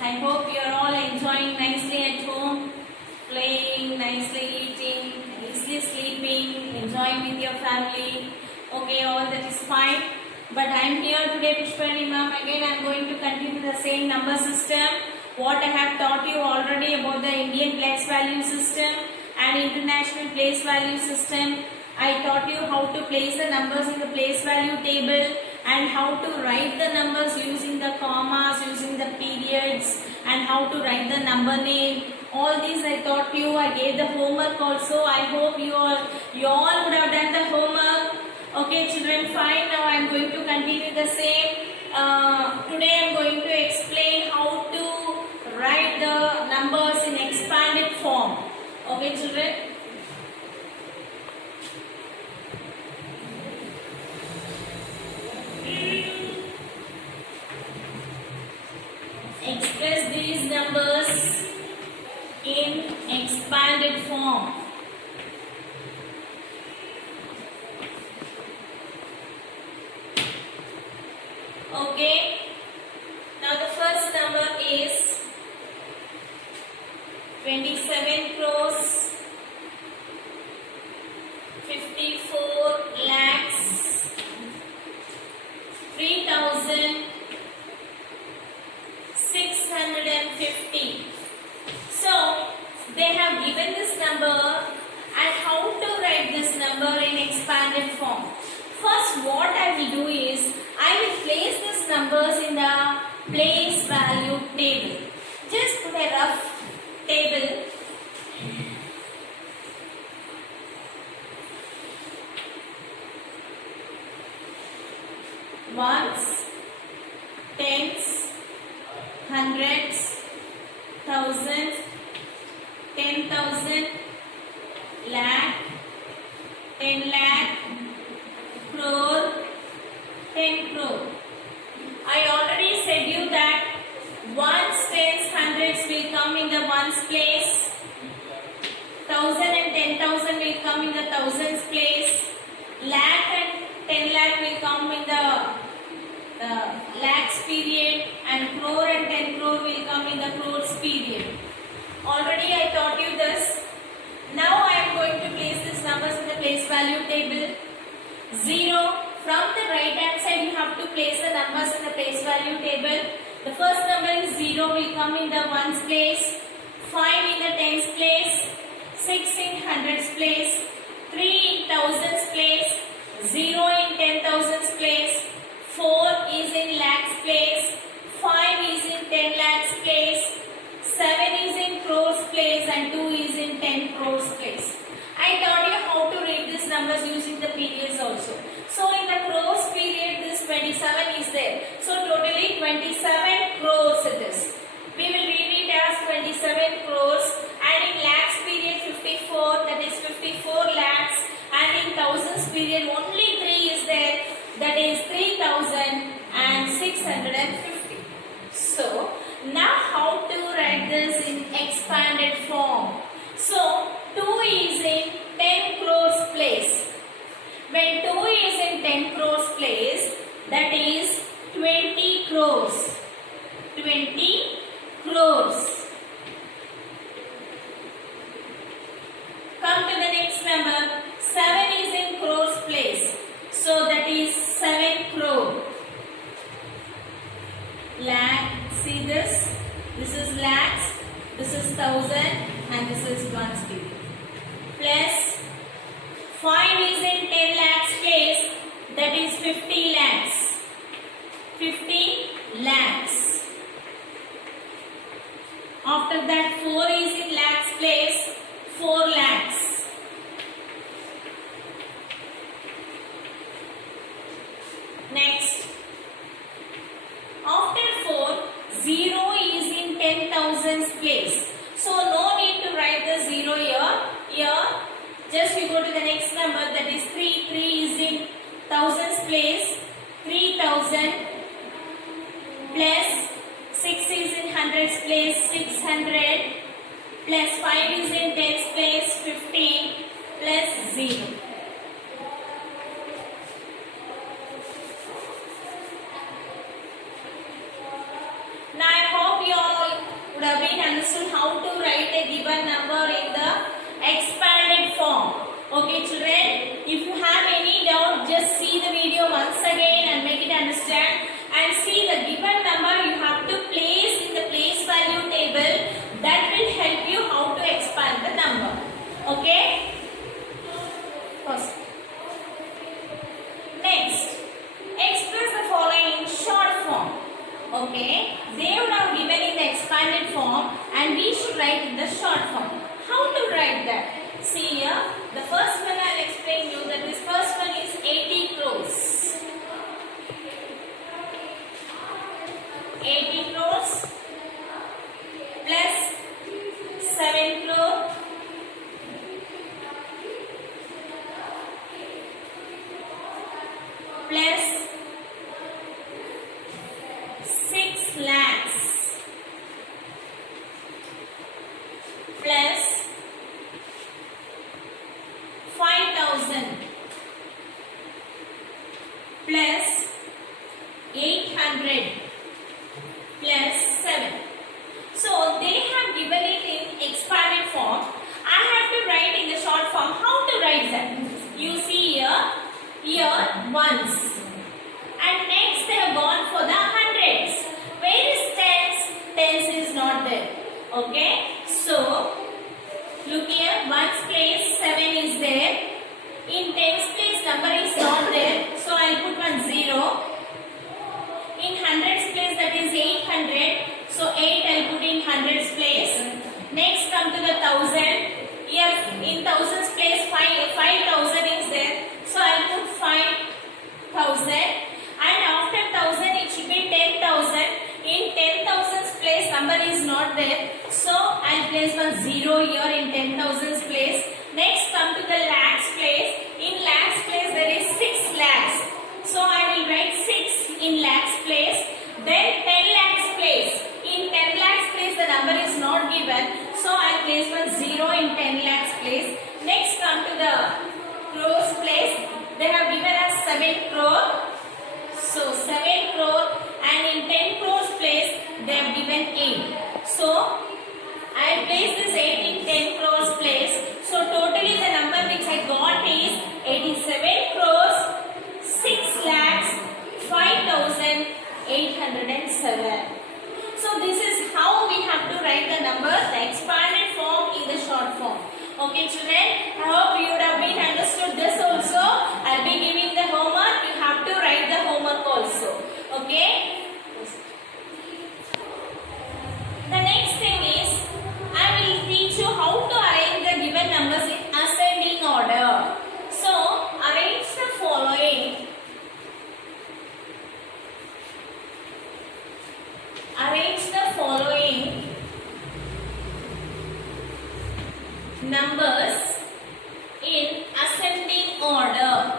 I hope you are all enjoying nicely at home, playing, nicely eating, nicely sleeping, enjoying with your family. Okay, all that is fine. But I am here today, Pushpani ma'am. Again, I am going to continue the same number system. What I have taught you already about the Indian place value system and international place value system. I taught you how to place the numbers in the place value table and how to write the numbers using the commas, using the periods, and how to write the number name. All these I taught you. I gave the homework also. I hope you all would have done the homework. Okay, children, fine. Now I am going to continue the same. Today I am going to explain how to write the numbers in expanded form. Okay, children. Express these numbers in expanded form. Okay. Now the first number is 27 crores 54 lakhs 3,650. So they have given this number and how to write this number in expanded form. First, what I will do is I will place these numbers in the place value table. Just put a rough table. Ones, tens, hundreds, thousands, 10,000, lakh, 10 lakh, crore, 10 crore. I already said you that ones, tens, hundreds will come in the ones place. 1,000 and 10,000 will come in the thousands place. Lakh and 10 lakh will come in the lakhs period, and crore and 10 crore will come in the crores period. Already I taught you this. Now I am going to place these numbers in the place value table. 0. From the right hand side you have to place the numbers in the place value table. The first number is 0 will come in the ones place, 5 in the tens place, 6 in hundreds place, 3 in thousands place, 0 in 10,000s place, 4 is in lakhs place, 5 is in 10 lakhs place, 7 is in crores place, and 2 is in 10 crores place. I taught you how to read these numbers using the periods also. So in the crores period this 27 is there. So totally 27 crores it is. We will read it as 27 crores, and in lakhs period 54, that is 54 lakhs, and in thousands period only 3 is there, that is 3,650. So now how to write this in expanded form? So 2 is in 10 crores place. When 2 is in 10 crores place, that is 20 crores. 20 crores. Come to the next number. 7 is in crores place. So that is 7 crore. Lakh. See this? This is lakhs. This is thousand. And this is ones period. Plus 5 is in 10 lakhs place, that is 50 lakhs. 50 lakhs. After that 4 is in lakhs place, 4 lakhs. Next. After 4, 0 is in 10,000s place. So no need to write the 0 here. Just we go to the next number, that is 3. 3 is in thousands place, 3,000, plus 6 is in hundreds place, 600, plus 5 is in tens place, 50, plus 0. Now I hope you all would have been understood how to write a given number in the expanded form. Okay children, if you have any doubt, just see the video once again and make it understand, and see the given number you have to place in the place value table. That will help you how to expand the number. Okay? First. Next, express the following in short form. Okay? They would have given in the expanded form and we should write in the short form. How to write that? See here, the first one I will explain you that this first one is 80 crores. 80 crores plus 7 crore plus 6 lakhs plus 5,000 plus 800 plus 7. So they have given it in expanded form. I have to write in the short form. How to write that? You see here ones, and next they have gone for the hundreds. Where is tens? Tens is not there. Okay, so look here, ones place 7 is there. In tens place number is not there, so I will put 1 0. In hundreds place that is 800, so 8 I will put in hundreds place. Next come to the thousand. Here in thousands place 5,000 is there, so I will put 5,000. And after 1,000 it should be 10,000. In 10,000's place number is not there, so I will place 1 0 here in 10,000's place. Next come to the lakhs place. In lakhs place there is 6 lakhs, so I will write 6 in lakhs place. Then 10 lakhs place. In 10 lakhs place the number is not given, so I will place 1 0 in 10 lakhs place. Next come to the crores place. They have given us 7 crore. So 7 crore, and in 10 crores place they have given 8. So I will place this 8 in 10 crores place. So totally the number which I got is 87 crores 6 lakhs 5,807. So this is how we have to write the number, the expanded form in the short form. Okay children, I hope you would have been understood this also. I will be giving the homework. You have to write the homework also. Okay. The next thing is, I will teach you how to arrange the given numbers in ascending order. So arrange the following. Arrange the following numbers in ascending order.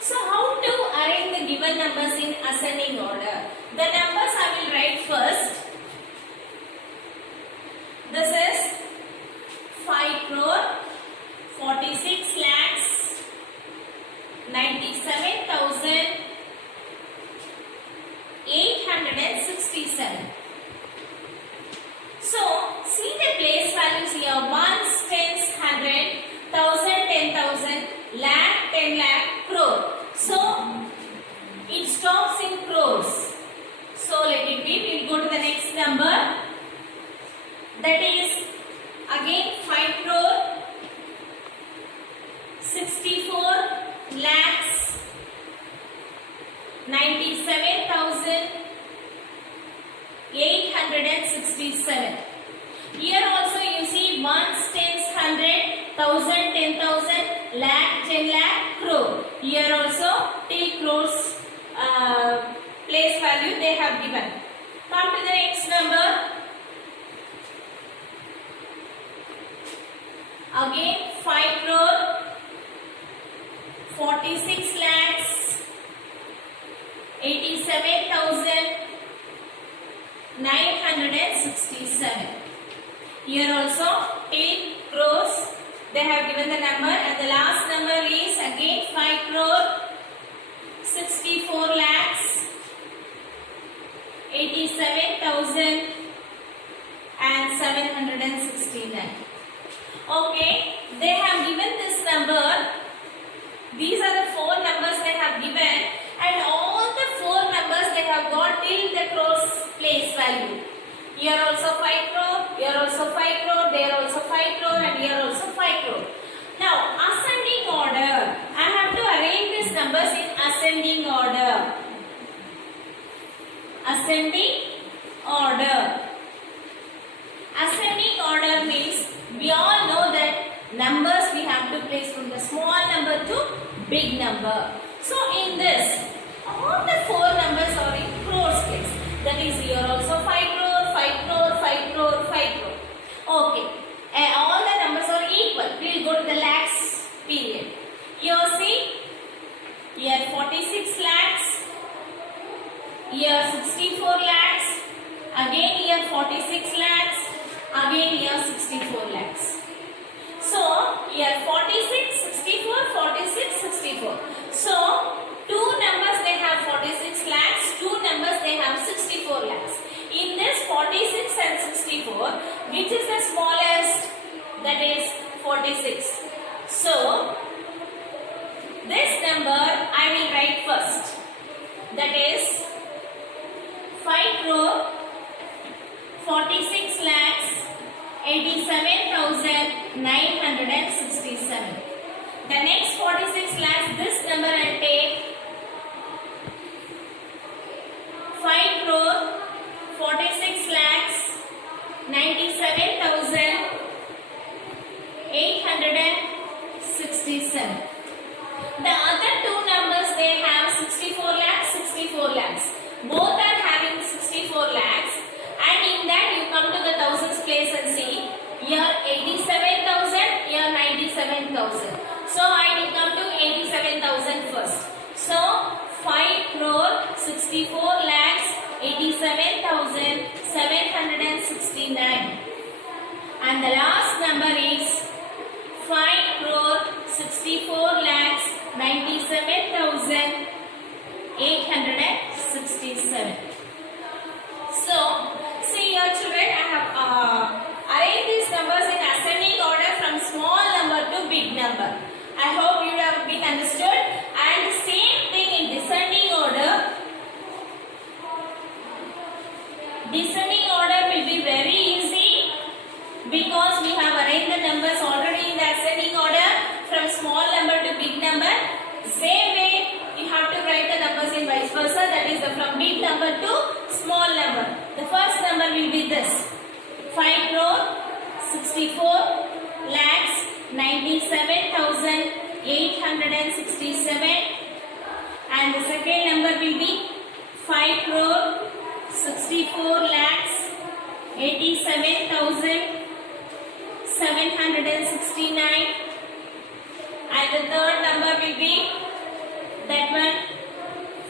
So how to arrange the given numbers in ascending order? The numbers I will write first. This is 5 crore 46 lakhs 97,867. So see the place values here: ones, tens, 100, 1,000, 10,000, lakh, 10 lakh, crore. So it stops in crores. So let it be. We will go to the next number. That is again 5 crore 64 lakhs 97,867. Here also you see ones, tens, 100, 1,000, 10,000, lakh, 10 lakh, crore. Here also till crores place value they have given. Come to the next number. Again 5 crore 46 lakhs 87,967. Here also 8 crores they have given the number, and the last number is again 5 crore Here also 5 crore, here also 5 crore, there also 5 crore, and here also 5 crore. Now, ascending order. I have to arrange these numbers in ascending order. Ascending order. Ascending order means we all know that numbers we have to place from the small number to big number. So in this, all the four numbers are in crores place. That is here also 5 crore, 5 crore, 5 crore, 5 crore. Okay. And all the numbers are equal. We will go to the lakhs period. Here see, here 46 lakhs, here 64 lakhs, again here 46 lakhs, again here 64 lakhs. So here 46, 64, 46, 64. So two numbers they have 46 lakhs, two numbers they have 64 lakhs. In this 46 and 64, which is the smallest? That is 46. So this number I will write first. That is 5 crore 46 lakhs 87,967. The next 46 lakhs, this number I will take 5 crore 46 lakhs 97,867. The other two numbers they have 64 lakhs, 64 lakhs. Both are having 64 lakhs, and in that you come to the thousands place and see here 87,000, here 97,000. So I will come to 87,000 first. So 5 crore 64 lakhs 87,769, and the last number is 5 crore 64 lakhs 97,867. So see here children, I have arranged these numbers in ascending order from small number to big number. I hope you have been understood. And same thing in descending order. Descending order will be very easy because we have arranged the numbers already in the ascending order from small number to big number. Same way you have to write the numbers in vice versa, that is from big number to small number. The first number will be this 5 crore 64 lakhs 97,867, and the second number will be 5 crore 64 lakhs 87,769, and the third number will be that one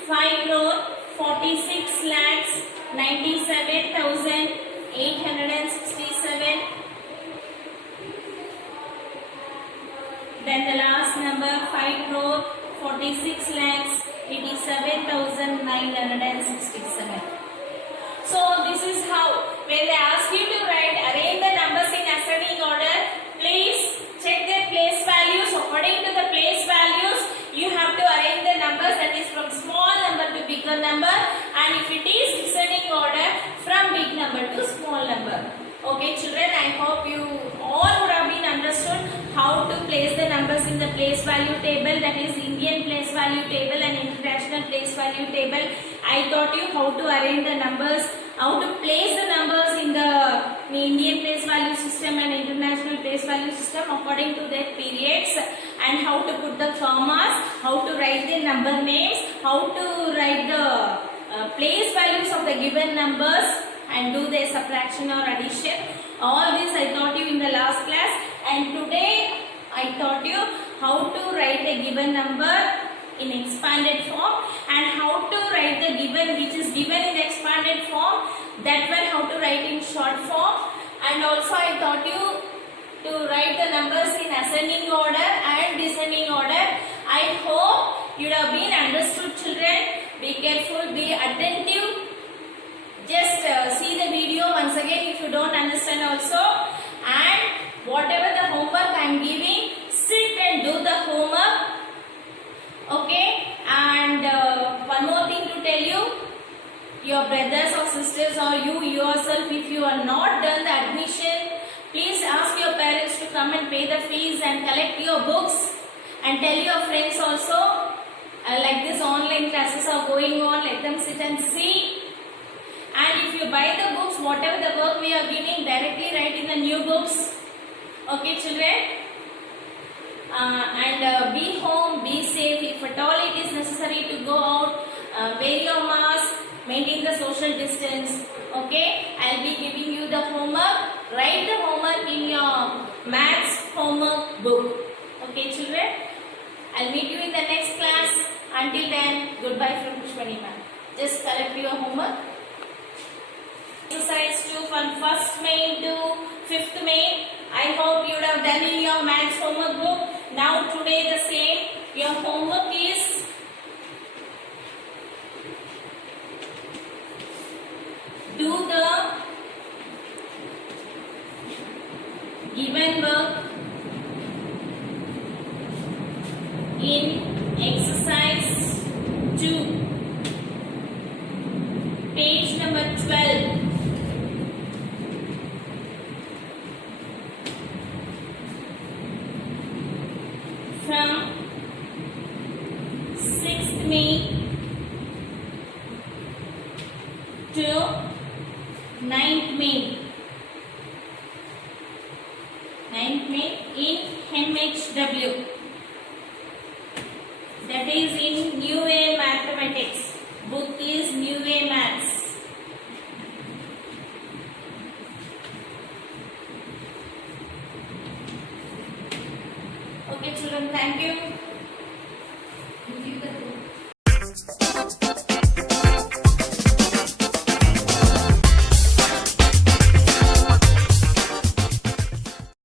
5 crore 46 lakhs 97,867. Then the last number 5 crore 46 lakhs 87,967. So this is how, when they ask you to write, arrange the numbers in ascending order, please check their place values. According to the place values, you have to arrange the numbers, that is from small number to bigger number, and if it is descending order, from big number to small number. Okay children, I hope you all would have been understood how to place the numbers in the place value table, that is Indian place value table and international place value table. I taught you how to arrange the numbers, how to place the numbers in the Indian place value system and international place value system according to their periods, and how to put the commas, how to write the number names, how to write the place values of the given numbers and do their subtraction or addition. All this I taught you in the last class, and today I taught you how to write a given number in expanded form and how to write the given which is given in the expanded form, that one how to write in short form, and also I taught you to write the numbers in ascending order and descending order. I hope you have been understood children. Be careful, be attentive. Just see the video once again if you don't understand also, and whatever the homework I am giving, sit and do the homework. Okay, and one more thing to tell you, your brothers or sisters or you yourself, if you are not done the admission, please ask your parents to come and pay the fees and collect your books, and tell your friends also like this online classes are going on, let them sit and see. And if you buy the books, whatever the work we are giving, directly write in the new books. Okay children? And be home, be safe. If at all it is necessary to go out, wear your mask, maintain the social distance. Okay, I'll be giving you the homework. Write the homework in your maths homework book. Okay children, I'll meet you in the next class. Until then, goodbye from Pushpani ma'am. Just collect your homework. Exercise 2 from 1st May to 5th May. I hope you would have done in your maths homework book. Now today the same. Your homework is do the given work in exercise 2, page number 12. From 6th May to 9th May. 9th May in MHW. That is in New Way Mathematics. Book is New Way Maths. Okay children, thank you.